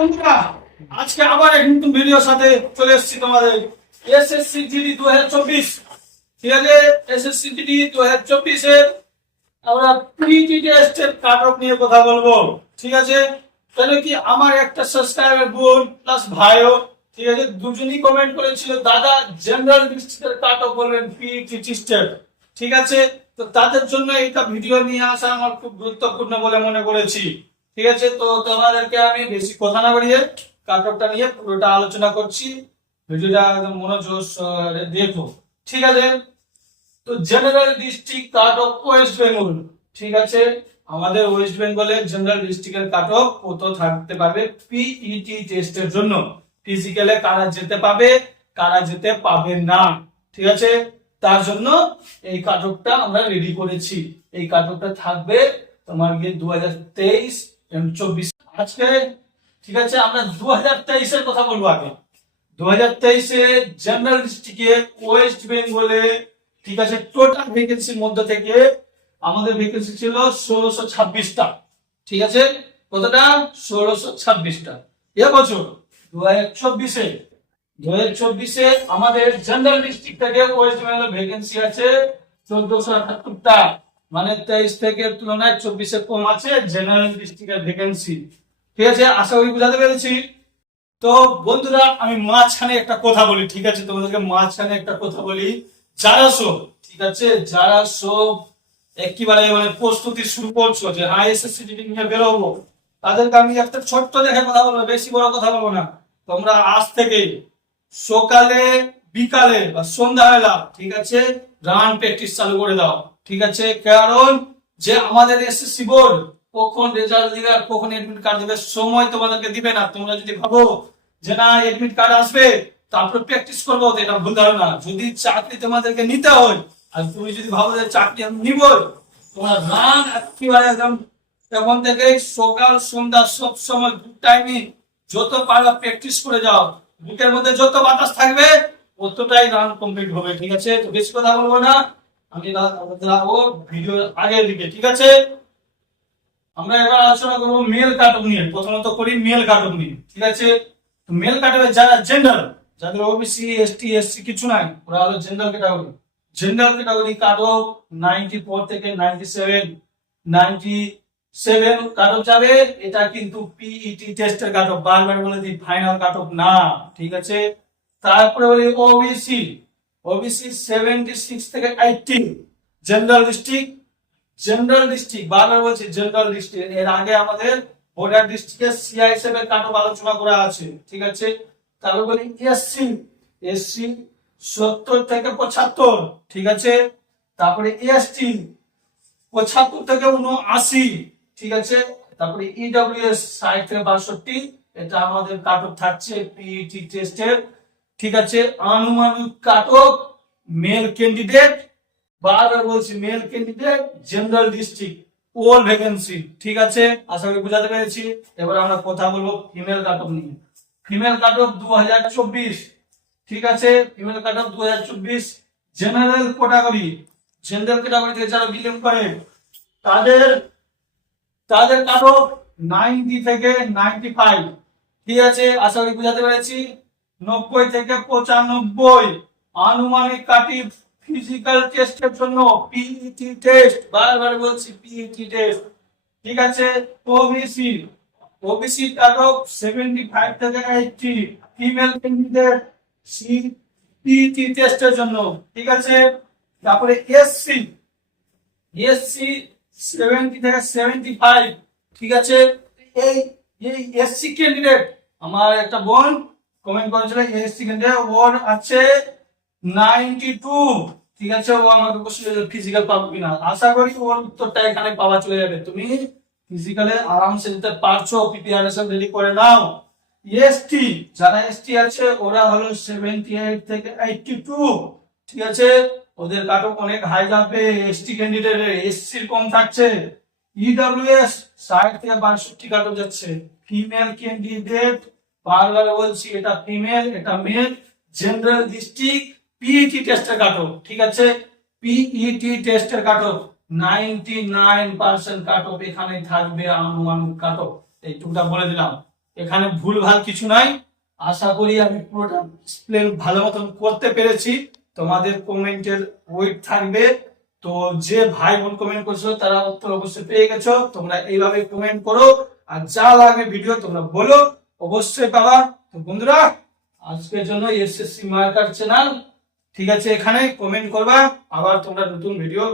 আজকে আবার এক নতুন ভিডিওর সাথে চলে এসেছি তোমাদের। এসএসসি জিডি দু হাজার চব্বিশ। ঠিক আছে? এসএসসি জিডি দু হাজার চব্বিশের আমরা প্রিটি টেস্টের কাট অফ নিয়ে কথা বলব। ঠিক আছে? তাহলে কি আমার একটা সাবস্ক্রাইবার বোন প্লাস ভাইও, ঠিক আছে? দুজনই কমেন্ট করেছিল, দাদা জেনারেল ডিস্ট্রিক্টের কাট অফ বলবেন পিটি টেস্টের ঠিক আছে? তো তাদের জন্য এটা ভিডিও নিয়ে আসা আমার খুব গুরুত্বপূর্ণ বলে মনে করেছি। ঠিক আছে? তো তোমাদেরকে আমি বেশি কথা না বাড়িয়ে কাট নিয়ে পুরোটা আলোচনা করছি। ভিডিওটা একদম মনোযোগ দেখো। ঠিক আছে? তো general district cut off West Bengal ঠিক আছে? আমাদের ওয়েস্ট বেঙ্গলে জেনারেল ডিস্ট্রিক্টের কাট অফ কত থাকতে পারবে? পিইটি টেস্টের জন্য। ফিজিক্যালে কারা যেতে পাবে, কারা যেতে পাবে না। ঠিক আছে? তার জন্য এই কাট অফটা আমরা রেডি করেছি। এই কাট অফটা থাকবে তোমার গিয়ে দু হাজার তেইশ চব্বিশ। আজকে, ঠিক আমরা দু তেইশের কথা বলব আগে। দু তেইশে জেনারেল ডিস্ট্রিক্টে ওয়েস্ট বেঙ্গলে ঠিক আছে টোটাল ভ্যাকেন্সির মধ্যে থেকে আমাদের ভ্যাকেন্সি ছিল ষোলোশো ছাব্বিশটা। ঠিক আছে, কতটা? ষোলোশো ছাব্বিশটা। এবছর দু হাজার চব্বিশে দু চব্বিশে আমাদের জেনারেল ডিস্ট্রিক্ট থেকে ওয়েস্ট বেঙ্গল ভ্যাকেন্সি আছে চোদ্দশো আটাত্তরটা। মানে তেইশ থেকে তুলনায় চব্বিশে কম আছে জেনারেল ডিস্ট্রিক্টের ভ্যাকেন্সি ঠিক আছে, আশা করি বুঝাতে পেরেছি। তো বন্ধুরা, আমি মাঝখানে একটা কথা বলি, ঠিক আছে? তোমাদেরকে মাঝখানে একটা কথা বলি। যারা সব, ঠিক আছে? যারা সব একেবারে মানে প্রস্তুতি শুরু করছ যে আইএসএসসি নিয়ে বেরোবো, তাদেরকে আমি একটা ছোট্ট দেখে কথা বলব, বেশি বড় কথা বলব না। তোমরা আজ থেকে সকালে, বিকালে বা সন্ধ্যাবেলা, ঠিক আছে? রান প্র্যাকটিস চালু করে দাও। ঠিক আছে? কারণ যে আমাদের এসএসসি বোর্ড কখন রেজাল্ট দিবে আর কখন এডমিট কার্ড দিবে, সময় তোমাদেরকে দিবে না। তোমরা যদি ভাবো যে না এডমিট কার্ড আসবে, তারপর প্র্যাকটিস করব এটা ভুল ধারণা। যদি চাকরি তোমাদেরকে নিতে হয়, আর তুমি যদি ভাবো যে চাকরি আমি নিবই তোমার রান একেবারে একদম তখন থেকে সকাল, সন্ধ্যা সব সময় দু টাইমই যত পারবা প্র্যাকটিস করে যাও। বুকের মধ্যে যত বাতাস থাকবে ততটাই রান কমপ্লিট হবে, ঠিক আছে? বেশি কথা বলব না। আমি রাখব ভিডিও আগের দিকে, ঠিক আছে? আমরা এবার আলোচনা করব মেল কাটক নিয়ে। প্রথমত করি মেল কাটক নিয়ে, ঠিক আছে? মেল কাটকে যারা জেন্ডার যাদের ওবিসি এসটি এসসি কিছু নাই, ওরা হলো general category general category কাটক ninety four থেকে নাইনটি সেভেন নাইনটি সেভেন কাটক যাবে, এটা কিন্তু পিইটি টেস্টের কাটক, বারবার বলে দিই ফাইনাল কাটক না, ঠিক আছে? তারপরে বলি ওবিসি ওবিসি সেভেন্টি সিক্স থেকে eighty general district general district বারবার বলছি জেনারেল ডিস্ট্রিক্ট এর আগে আমাদের বর্ডার ডিস্ট্রিক্টের সিআই হিসেবে কাটক আলোচনা করা আছে, ঠিক আছে? তারপর বলি এসসি এসসি সত্তর থেকে পঁচাত্তর, ঠিক আছে? তারপরে এসটি পঁচাত্তর থেকে উনআশি, ঠিক আছে? তারপরে ইডব্লিউএস ষাট থেকে বাষট্টি, এটা আমাদের কাটক থাকছে পিইটি টেস্টের ঠিক আছে, আনুমানিক কাটক মেল ক্যান্ডিডেট বারবার বলছি male candidate general district all vacancy ঠিক আছে? আশা করি বুঝাতে পেরেছি। এবার আমরা কথা বলব ফিমেল কাটক নিয়ে। ফিমেল কাটক দু হাজার চব্বিশ, ঠিক আছে? ফিমেল কাটক দু হাজার চব্বিশ জেনারেল ক্যাটাগরি জেনারেল থেকে যারা বিলিয়ন করে, তাদের তাদের কাটক নাইনটি থেকে নাইনটি ফাইভ ঠিক আছে? আশা করি বুঝাতে পেরেছি। নব্বই থেকে পঁচানব্বই। আনুমানিক কাটি ফিজিক্যাল টেস্টের জন্য পিইটি টেস্ট বারবার বলছি পিইটি টেস্ট ঠিক আছে? ওবিসি ওবিসি কাটক সেভেন্টি ফাইভ থেকে এইটটি ফিমেল ক্যান্ডিডেট সি পিইটি টেস্টের জন্য। ঠিক আছে? তারপরে এসসি এসসি সেভেন্টি থেকে সেভেন্টি ফাইভ ঠিক আছে? এই এই এসসি ক্যান্ডিডেট আমার একটা বোন কমেন্ট করেছিল এসসি ক্যান্ডিডেট ওর আছে নাইনটি টু ঠিক আছে, ও আমাকে ফিজিক্যাল পাবো কিনা। আশা করি ওর উত্তরটা এখানে পাওয়া চলে যাবে। তুমি ফিজিক্যালে আরামসে যেতে পারছ প্রিপারেশন রেডি করে নাও। এসটি যারা এসটি আছে, ওরা হলো সেভেন্টি এইট থেকে এইটটি টু ঠিক আছে, ওদের কাটক অনেক হাই যাবে এসটি ক্যান্ডিডেট এসসির কম থাকছে। ইডব্লিউএস ষাট থেকে বাষট্টি কাটক যাচ্ছে। ফিমেল ক্যান্ডিডেট বারবার বলছি, এটা ফিমেল এটা মেল জেনারেল ডিস্ট্রিক্ট পিইটি টেস্টের কাটো ঠিক আছে? পিইটি টেস্টের কাটো নাইনটি নাইন পার্সেন্ট এখানে থাকবে আনুমানিক কাটক। এইটুকুটা বলে দিলাম। এখানে ভুল ভালো কিছু নাই। আশা করি আমি পুরোটা এক্সপ্লেন ভালো মতন করতে পেরেছি। তোমাদের কমেন্টের ওয়েট থাকবে। তো যে ভাই বোন কমেন্ট করছ, তারা উত্তর অবশ্যই পেয়ে গেছো। তোমরা এইভাবে কমেন্ট করো। আর যা লাগবে ভিডিও তোমরা বলো। অবশ্যই পাবা তো বন্ধুরা, আজকের জন্য এসএসসি মার্কার চ্যানেল ঠিক আছে এখানে কমেন্ট করবা। আবার তোমরা নতুন ভিডিও